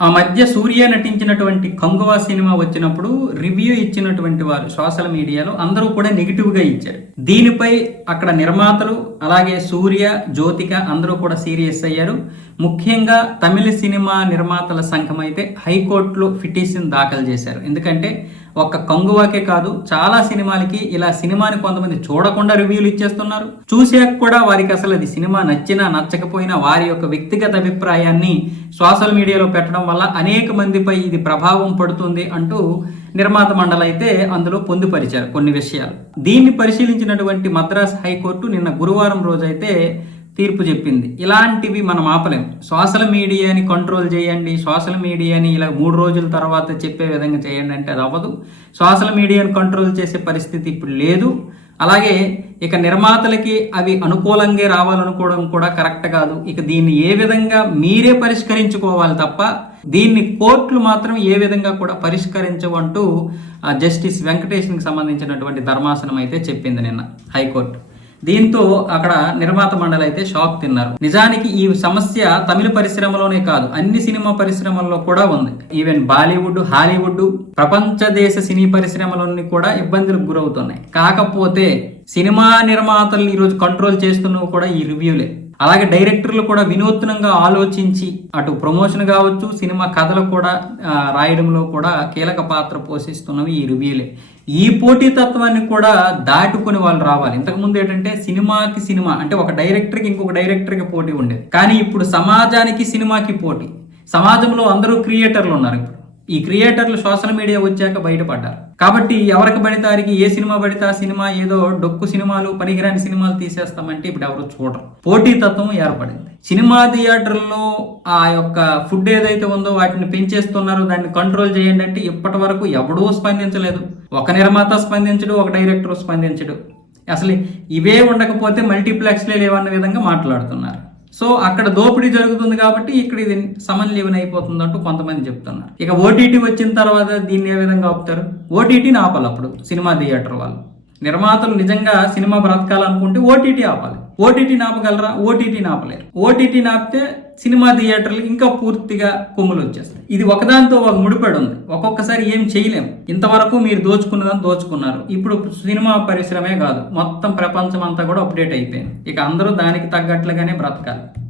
ఆ మధ్య సూర్య నటించినటువంటి కంగువా సినిమా వచ్చినప్పుడు రివ్యూ ఇచ్చినటువంటి వారు సోషల్ మీడియాలో అందరూ కూడా నెగిటివ్గా ఇచ్చారు. దీనిపై అక్కడ నిర్మాతలు అలాగే సూర్య జ్యోతిక అందరూ కూడా సీరియస్ అయ్యారు. ముఖ్యంగా తమిళ సినిమా నిర్మాతల సంఘం అయితే హైకోర్టులో పిటిషన్ దాఖలు చేశారు. ఎందుకంటే ఒక్క కంగువాకే కాదు చాలా సినిమాలకి ఇలా సినిమాని కొంతమంది చూడకుండా రివ్యూలు ఇచ్చేస్తున్నారు. చూసాక కూడా వారికి అసలు అది సినిమా నచ్చినా నచ్చకపోయినా వారి యొక్క వ్యక్తిగత అభిప్రాయాన్ని సోషల్ మీడియాలో పెట్టడం వల్ల అనేక మందిపై ఇది ప్రభావం పడుతుంది అంటూ నిర్మాత మండలి అయితే అందులో పొందుపరిచారు కొన్ని విషయాలు. దీన్ని పరిశీలించినటువంటి మద్రాస్ హైకోర్టు నిన్న గురువారం రోజైతే తీర్పు చెప్పింది. ఇలాంటివి మనం ఆపలేం. సోషల్ మీడియాని కంట్రోల్ చేయండి. సోషల్ మీడియాని ఇలా మూడు రోజుల తర్వాత చెప్పే విధంగా చేయండి అంటే అది అవ్వదు. సోషల్ మీడియాని కంట్రోల్ చేసే పరిస్థితి ఇప్పుడు లేదు. అలాగే ఇక నిర్మాతలకి అవి అనుకూలంగా రావాలనుకోవడం కూడా కరెక్ట్ కాదు. ఇక దీన్ని ఏ విధంగా మీరే పరిష్కరించుకోవాలి తప్ప దీన్ని కోర్టులు మాత్రం ఏ విధంగా కూడా పరిష్కరించవంటూ ఆ జస్టిస్ వెంకటేష్కి సంబంధించినటువంటి ధర్మాసనం అయితే చెప్పింది నిన్న హైకోర్టు. దీంతో అక్కడ నిర్మాత మండలి అయితే షాక్ తిన్నారు. నిజానికి ఈ సమస్య తమిళ పరిశ్రమలోనే కాదు అన్ని సినిమా పరిశ్రమల్లో కూడా ఉంది. ఈవెన్ బాలీవుడ్ హాలీవుడ్ ప్రపంచ దేశ సినీ పరిశ్రమలన్నీ కూడా ఇబ్బందులకు గురవుతున్నాయి. కాకపోతే సినిమా నిర్మాతలు ఈరోజు కంట్రోల్ చేస్తున్నవి కూడా ఈ రివ్యూలే అలాగే డైరెక్టర్లు కూడా వినూత్నంగా ఆలోచించి అటు ప్రమోషన్ కావచ్చు సినిమా కథలు కూడా రాయడంలో కూడా కీలక పాత్ర పోషిస్తున్నవి ఈ రివ్యూలే. ఈ పోటీతత్వాన్ని కూడా దాటుకుని వాళ్ళు రావాలి. ఇంతకుముందు ఏంటంటే సినిమాకి సినిమా అంటే ఒక డైరెక్టర్కి ఇంకొక డైరెక్టర్కి పోటీ ఉండేది. కానీ ఇప్పుడు సమాజానికి సినిమాకి పోటీ. సమాజంలో అందరూ క్రియేటర్లు ఉన్నారు ఇప్పుడు. ఈ క్రియేటర్లు సోషల్ మీడియా వచ్చాక బయటపడ్డారు. కాబట్టి ఎవరికి పడితారికి ఏ సినిమా పడితే ఆ సినిమా ఏదో డొక్కు సినిమాలు పనికిరాని సినిమాలు తీసేస్తామంటే ఇప్పుడు ఎవరు చూడరు. పోటీతత్వం ఏర్పడింది. సినిమా థియేటర్లో ఆ యొక్క ఫుడ్ ఏదైతే ఉందో వాటిని పెంచేస్తున్నారో దాన్ని కంట్రోల్ చేయండి అంటే ఇప్పటి వరకు ఎవడూ స్పందించలేదు. ఒక నిర్మాత స్పందించడు ఒక డైరెక్టర్ స్పందించడు. అసలు ఇవే ఉండకపోతే మల్టీప్లెక్స్లే లేవన్న విధంగా మాట్లాడుతున్నారు. సో అక్కడ దోపిడీ జరుగుతుంది కాబట్టి ఇక్కడ ఇది సమన్వయం అయిపోతుంది అంటూ కొంతమంది చెప్తున్నారు. ఇక ఓటీటీ వచ్చిన తర్వాత దీన్ని ఏ విధంగా ఆపుతారు? ఓటీటీని ఆపాలి అప్పుడు సినిమా థియేటర్ వాళ్ళు. నిర్మాతలు నిజంగా సినిమా బ్రతకాలనుకుంటే ఓటీటీ ఆపాలి. ఓటీటీని ఆపగలరా? ఓటీటీని ఆపలేరు. ఓటీటీని ఆపితే సినిమా థియేటర్లు ఇంకా పూర్తిగా కొమ్ములు వచ్చేస్తాయి. ఇది ఒకదానితో ఒక ముడిపడి ఉంది. ఒక్కొక్కసారి ఏం చేయలేం. ఇంతవరకు మీరు దోచుకున్నదని దోచుకున్నారు. ఇప్పుడు సినిమా పరిశ్రమే కాదు. మొత్తం ప్రపంచం అంతా కూడా అప్డేట్ అయిపోయింది. ఇక అందరూ దానికి తగ్గట్లుగానే బ్రతకాలి.